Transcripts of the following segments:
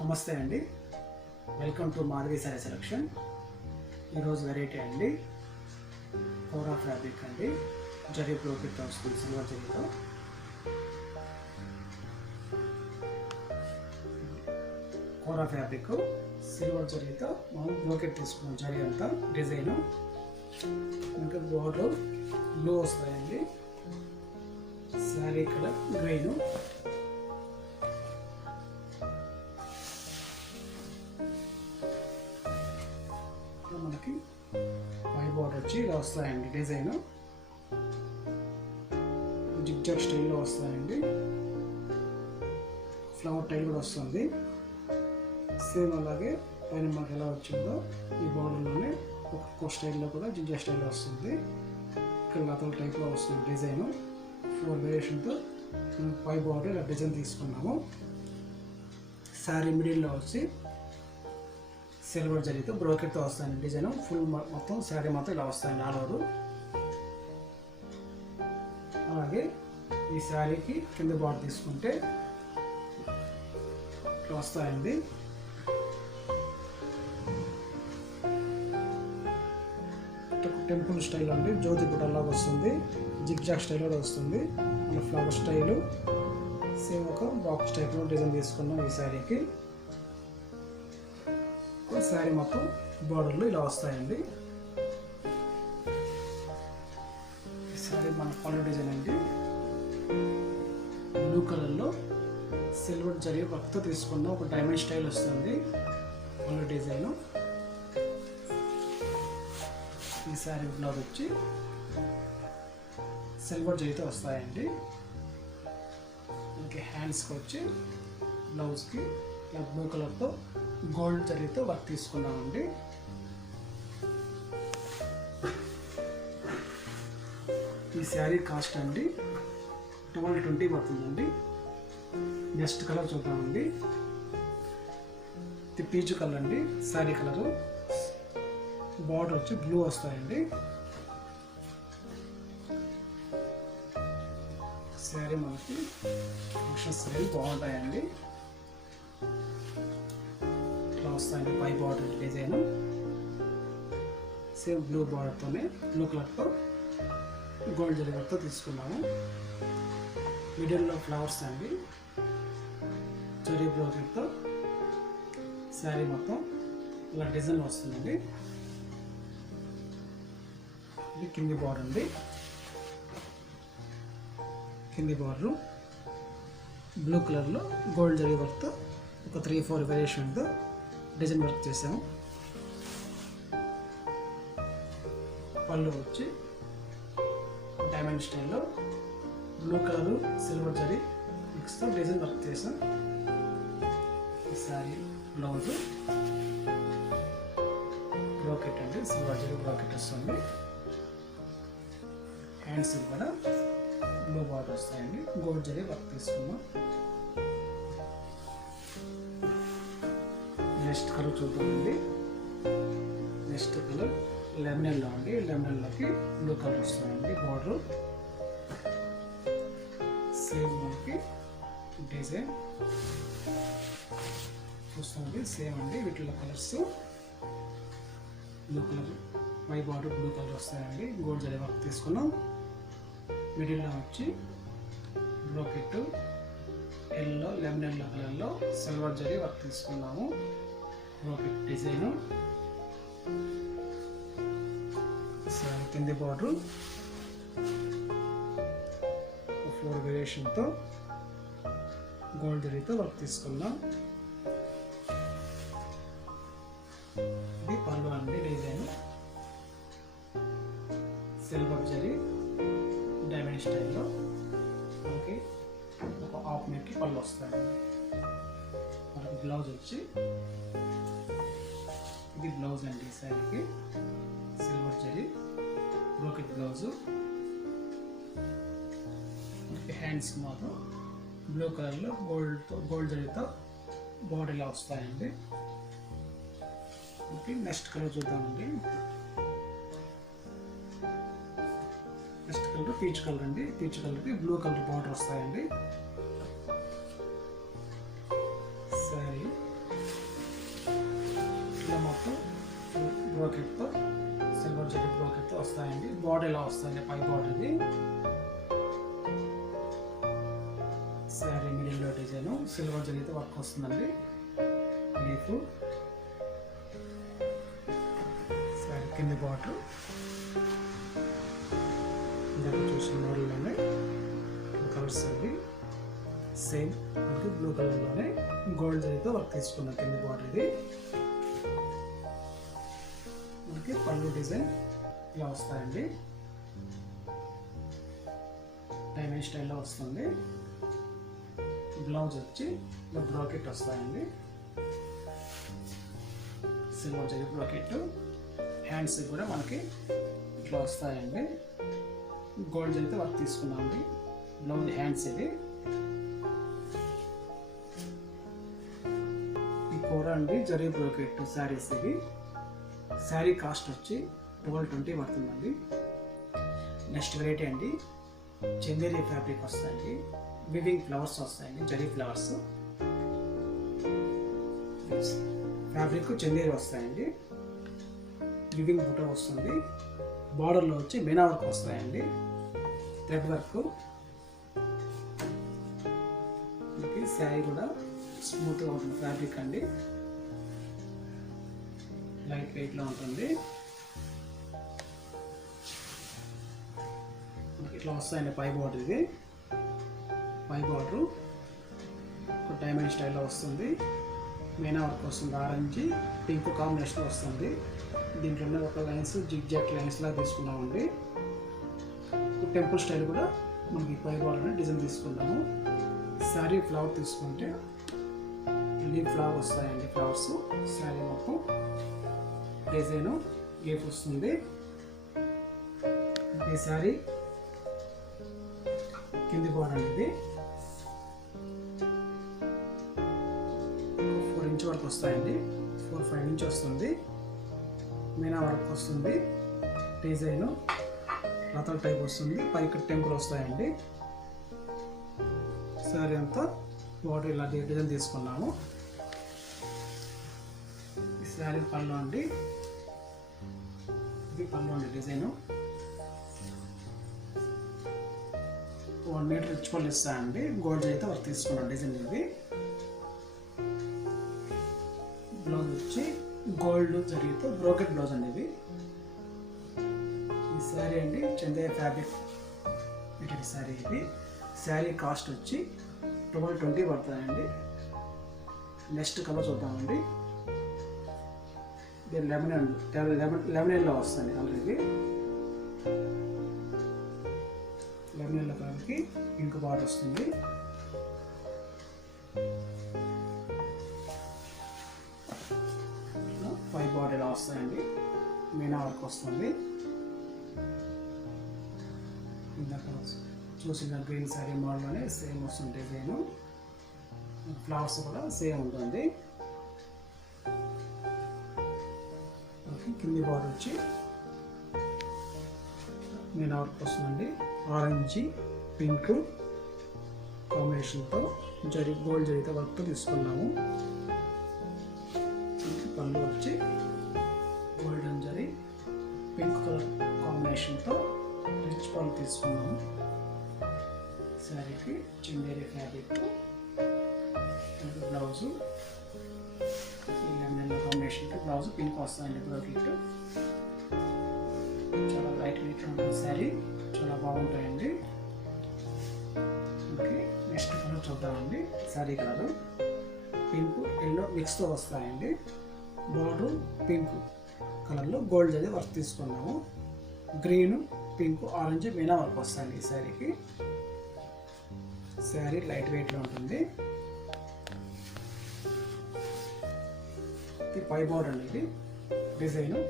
నమస్తే అండి. Welcome to Madhavi sorry selection. ఈరోజు వెరైటీ అండి కోరా ఫ్యాబ్రిక్ అండి. జరీ బ్రోకెట్తో వస్తుంది, సిల్వర్ జరీతో. కోరా ఫ్యాబ్రిక్ సిల్వర్ జరీతో మనం బ్రోకెట్ తీసుకున్నాం. జరీ అంతా డిజైను ఇంకా బోర్డర్ బ్లూ వస్తాయండి. Sari colour green. మనకి పై బోర్డర్ వచ్చి ఇలా వస్తాయండి. డిజైన్ జిగ్జాగ్ స్టైల్లో వస్తాయండి. ఫ్లవర్ టైల్ కూడా వస్తుంది. సేమ్ అలాగే పైన మనకి ఎలా వచ్చిందో ఈ బోర్డర్లోనే ఒక్కొక్క స్టైల్లో కూడా జిగ్జాగ్ స్టైల్లో వస్తుంది. ఇక్కడ లతల టైప్లో వస్తుంది డిజైన్. 4 వేరియేషన్తో పై బోర్డర్ ఇలా డిజైన్ తీసుకున్నాము. శారీ మిడిల్లో వచ్చి సిల్వర్ జరీతో బ్రోకెట్తో వస్తాయండి. డిజైన్ ఫుల్ మొత్తం శారీ మొత్తం ఇలా వస్తాయండి ఆల్ ఓవర్. అలాగే ఈ శారీకి కింద బార్డర్ తీసుకుంటే ఇట్లా వస్తాయండి. టెంపుల్ స్టైల్ అండి, జ్యోతి బుట్టలాగా వస్తుంది. జిగ్జాగ్ స్టైల్ కూడా వస్తుంది. మన ఫ్లవర్ స్టైలు సేమ్ ఒక బాక్స్ టైప్లో డిజైన్ తీసుకున్నాం ఈ శారీకి. శారీ మొత్తం బోర్డర్లు ఇలా వస్తాయండి. ఈ శారీ మన పళ్ళు డిజైన్ అండి. బ్లూ కలర్లో సిల్వర్ జరీ వర్క్తో తీసుకున్న ఒక డైమండ్ స్టైల్ వస్తుంది పళ్ళు డిజైన్. ఈ శారీ బ్లౌజ్ వచ్చి సిల్వర్ జరీతో వస్తాయండి. ఇంకే హ్యాండ్స్కి వచ్చి బ్లౌజ్కి బ్లూ కలర్తో గోల్డ్ జరీతో వర్క్ తీసుకున్నామండి. ఈ శారీ కాస్ట్ అండి 1220 పడుతుందండి. నెక్స్ట్ కలర్ చూద్దామండి. ఇది పీచు కలర్ అండి. శారీ కలరు బార్డర్ వచ్చి బ్లూ వస్తాయండి. శారీ మనకి ఫంక్షన్స్ బాగుంటాయండి. ఇట్లా వస్తాయండి పై బార్డర్ డిజైన్. సేమ్ బ్లూ బార్డర్తోనే బ్లూ కలర్తో గోల్డ్ జరీతో తీసుకున్నాము. మిడిల్లో ఫ్లవర్స్ అండి. జరీ బ్రోకెట్తో శారీ మొత్తం ఇలా డిజైన్ వస్తుందండి. ఇది కింది బార్డర్ అండి. కింది బార్డర్ బ్లూ కలర్లో గోల్డ్ జరీ వర్క్తో ఒక 3-4 వేరియేషన్తో డిజైన్ వర్క్ చేసాము. పళ్ళు వచ్చి డైమండ్ స్టైల్లో బ్లూ కలరు సిల్వర్ జరీ మిక్స్తో డిజైన్ వర్క్ చేసాం. ఈ శారీ బ్లౌజ్ బ్రోకెట్ అండి, సిల్వర్ జరీ బ్రోకెట్ వస్తుంది. హ్యాండ్స్ కూడా బ్లూ బార్డర్ వస్తాయండి. గోల్డ్ జరీ వర్క్ తీసుకున్నాం. నెక్స్ట్ కలర్ చూద్దామండి. నెక్స్ట్ కలర్ లెమన్ ఎల్లో అండి. లెమన్ ఎల్లోకి బ్లూ కలర్ వస్తాయండి. బార్డర్ సేమ్ మనకి డిజైన్ వస్తుంది. సేమ్ అండి. వీటిలో కలర్స్ బ్లూ కలర్ పై బార్డర్ బ్లూ కలర్ వస్తాయండి. గోల్డ్ జరీ వర్క్ తీసుకున్నాం. మిడిల్లో వచ్చి బ్రోకెట్ ఎల్లో లెమన్ ఎల్లో కలర్లో సిల్వర్ జరీ వర్క్ తీసుకున్నాము. బ్రోకెట్ డిజైను కింది బార్డర్ 4 వేరియేషన్తో గోల్డ్ జరీతో వర్క్ తీసుకున్నాం. ఇది పళ్ళు అండి. డిజైన్ సిల్వర్ జరీ డైమండ్ స్టైల్లో మనకి ఒక హాఫ్ మీటర్కి పళ్ళు వస్తాయండి. మనకి బ్లౌజ్ వచ్చి ఇది బ్లౌజ్ అండి. ఈ శారీకి సిల్వర్ జరీ బ్రోకెట్ బ్లౌజు. మనకి హ్యాండ్స్కి మాత్రం బ్లూ కలర్లో గోల్డ్ జరీతో బార్డర్ ఇలా వస్తాయండి. ఓకే, నెక్స్ట్ కలర్ చూద్దామండి. నెక్స్ట్ కలర్ పీచ్ కలర్ అండి. పీచ్ కలర్కి బ్లూ కలర్ బార్డర్ వస్తాయండి. శారీ వర్క్ బ్రోకెట్తో సిల్వర్ జరీ బ్రోకెట్తో వస్తాయండి. బార్డర్ ఇలా వస్తాయండి, పై బార్డర్ ఇది. శారీ మిడిల్లో డిజైన్ సిల్వర్ జరీతో వర్క్ వస్తుందండి. లీఫ్ శారీ కింది బార్డర్ ఇందాక చూసిన మోడల్లోనే కలర్స్ అండి. సేమ్ మనకి బ్లూ కలర్లోనే గోల్డ్ జరీతో వర్క్ తీసుకున్నాం. కింది బార్డర్ ఇది. మనకి పళ్ళు డిజైన్ ఇలా వస్తాయండి. డైమండ్ స్టైల్లో వస్తుంది. బ్లౌజ్ వచ్చి ఇలా బ్రోకెట్ వస్తాయండి. Silver zari brocade. హ్యాండ్స్ కూడా మనకి ఇట్లా వస్తాయండి. గోల్డ్ జరీతో వర్క్ తీసుకున్నామండి. బ్లౌజ్ హ్యాండ్స్ ఇది. ఈ కూర అండి జరీ బ్రోకెట్ శారీస్ ఇవి. శారీ కాస్ట్ వచ్చి 1220 పడుతుందండి. నెక్స్ట్ వెరైటీ అండి చందేరి ఫ్యాబ్రిక్ వస్తాయండి. వివింగ్ ఫ్లవర్స్ వస్తాయండి, జరీ ఫ్లవర్స్. ఫ్యాబ్రిక్ చందేరి వస్తాయండి. వివింగ్ బుట్ట వస్తుంది. బార్డర్లో వచ్చి మీనా వర్క్ వస్తాయండి. Thread work. శారీ కూడా స్మూత్గా ఉంటుంది ఫ్యాబ్రిక్ అండి. లైట్ వెయిట్లో ఉంటుంది. ఇట్లా వస్తాయండి పై బార్డర్ ఇది. పై బార్డర్ డైమండ్ స్టైల్లో వస్తుంది. మీనా వర్క్ వస్తుంది. ఆరెంజ్ పింక్ కాంబినేషన్ వస్తుంది. దీంట్లోనే ఒక లైన్స్ జిగ్జాగ్ లైన్స్ లా తీసుకున్నామండి. టెంపుల్ స్టైల్ కూడా మనకి పై బార్డర్ డిజైన్ తీసుకున్నాము. శారీ ఫ్లవర్ తీసుకుంటే లీఫ్ ఫ్లవర్ వస్తాయండి. ఫ్లవర్స్ శారీ మొత్తం డిజైన్ లీఫ్ వస్తుంది. ఈ శారీ కింది బార్డర్ ఇది 4 ఇంచ్ వరకు వస్తాయండి. 4-5 ఇంచ్ వస్తుంది. మీనా వర్క్ వస్తుంది. డిజైన్ రథల టైప్ వస్తుంది. పైకి టెంపుల్ వస్తాయండి. శారీ అంతా బార్డర్ ఇలా డిజైన్ తీసుకున్నాము. ఈ శారీ పళ్ళు అండి. ఇది పళ్ళు అండి. డిజైన్ 1 మీటర్ రిచ్ పళ్ళు ఇస్తాయండి. గోల్డ్ అయితే వర్క్ తీసుకున్నాం. డిజైన్ ఇది. బ్లౌజ్ వచ్చి గోల్డ్ జరిగితే బ్రోకెట్ బ్లౌజ్ అండి ఇది. ఈ శారీ అండి చందేరి ఫ్యాబ్రిక్ శారీ ఇది. శారీ కాస్ట్ వచ్చి 1220 పడుతుందండి. నెక్స్ట్ కలర్ చూద్దామండి. ఇది లెమన్ ఎల్లో వస్తుంది కలర్ ఇది. లెమన్ ఎల్లో కలర్కి పింక్ బార్డర్ వస్తుంది. పై బార్డర్ ఇలా వస్తాయండి. మీనా వర్క్ వస్తుంది. ఇందాక చూసిన గ్రీన్ శారీ మోడల్లోనే సేమ్ వస్తుంది డిజైన్. ఫ్లవర్స్ కూడా సేమ్ ఉంటుంది. కింది బార్డర్ వచ్చి మీనా వర్క్ వస్తుందండి. ఆరెంజ్ పింక్ కాంబినేషన్తో గోల్డ్ జరీతో వర్క్ తీసుకున్నాము. పళ్ళు వచ్చి గోల్డెన్ జరీ పింక్ కలర్ కాంబినేషన్తో రిచ్ పళ్ళు తీసుకున్నాము. శారీకి చందేరి ఫ్యాబ్రిక్. బ్లౌజ్ లెమన్ కాంబినేషన్కి బ్లౌజ్ పింక్ వస్తుందండి. బ్రోకెట్ చాలా లైట్ వెయిట్ ఉంటుంది. శారీ చాలా బాగుంటాయండి. ఓకే, నెక్స్ట్ కలర్ చూద్దామండి. శారీ కలర్ పింక్ ఎల్లో మిక్స్తో వస్తాయండి. బార్డర్ పింక్ కలర్లో గోల్డ్ జరీ వర్క్ తీసుకున్నాము. Green pink orange Meena work వస్తాయండి ఈ శారీకి. శారీ లైట్ వెయిట్లో ఉంటుంది. ఇది పై బార్డర్ అండి. ఇది డిజైన్.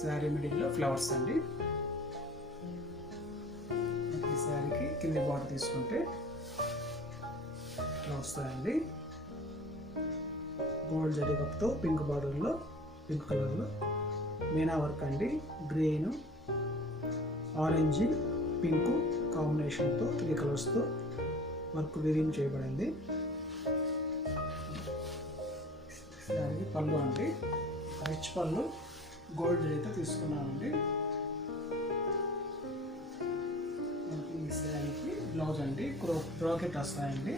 శారీ మిడిల్లో ఫ్లవర్స్ అండి. ఈ శారీకి కింద బార్డర్ తీసుకుంటే ఇట్లా వస్తాయండి. గోల్డ్ జరీ వర్క్తో పింక్ బార్డర్లో పింక్ కలర్లో మీనా వర్క్ అండి. గ్రీన్ ఆరెంజ్ పింక్ కాంబినేషన్తో 3 కలర్స్తో వర్క్ వీవింగ్ చేయబడింది. శారీకి పళ్ళు అండి, రిచ్ పళ్ళు గోల్డ్ అయితే తీసుకున్నామండి. మనకి ఈ శారీకి బ్లౌజ్ అండి బ్రోకెట్ వస్తాయండి,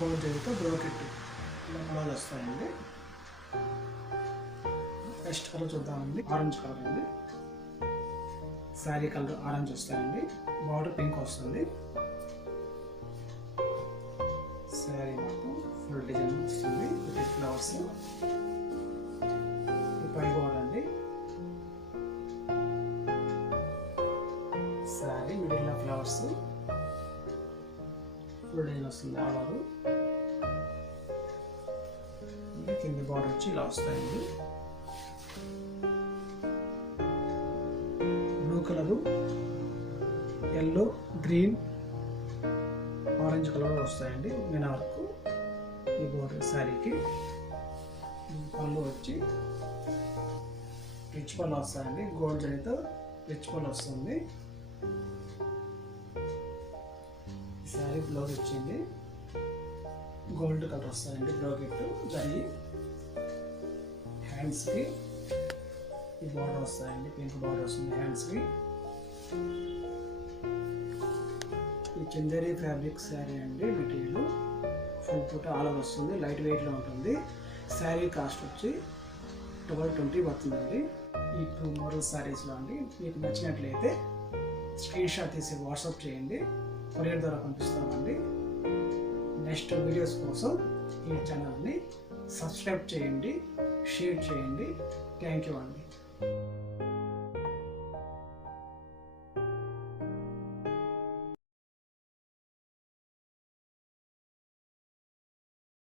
గోల్డ్ అయితే బ్రోకెట్ బ్లౌజ్ వస్తాయండి. నెక్స్ట్ కలర్ చూద్దామండి, ఆరెంజ్ కలర్ అండి. శారీ కలర్ ఆరెంజ్ వస్తాయండి, బార్డర్ పింక్ వస్తుంది. శారీ మొత్తం ఫుల్ డిజైన్ వస్తుంది విత్ ఫ్లవర్స్. పై బార్డర్ అండి, sari middle flowers full design వస్తుంది ఆల్ ఓవర్. కింద బార్డర్ వచ్చి ఇలా వస్తాయండి. Blue colour, yellow, green, orange colour వస్తాయండి మీనా వర్క్ ఈ బోర్డర్ శారీకి. పళ్ళు వచ్చి రిచ్ పళ్ళు వస్తాయండి, గోల్డ్ జరీతో రిచ్ పళ్ళు వస్తుంది. ఈ శారీ బ్లౌజ్ వచ్చింది గోల్డ్ కలర్ వస్తాయండి, బ్రోకెట్ జరీ. హ్యాండ్స్కి ఈ బార్డర్ వస్తాయండి, పింక్ బార్డర్ వస్తుంది హ్యాండ్స్కి. ఈ చందేరి ఫ్యాబ్రిక్ శారీ అండి, material full foot all over వస్తుంది, లైట్ వెయిట్లో ఉంటుంది. శారీ కాస్ట్ వచ్చి 1220 పడుతుందండి. ఈ 2 మోడల్ శారీస్లో అండి మీకు నచ్చినట్లయితే స్క్రీన్ షాట్ తీసి వాట్సాప్ చేయండి, కొరియర్ ద్వారా పంపిస్తామండి. నెక్స్ట్ వీడియోస్ కోసం ఈ ఛానల్ని సబ్స్క్రైబ్ చేయండి, షేర్ చేయండి. థ్యాంక్ యూ అండి.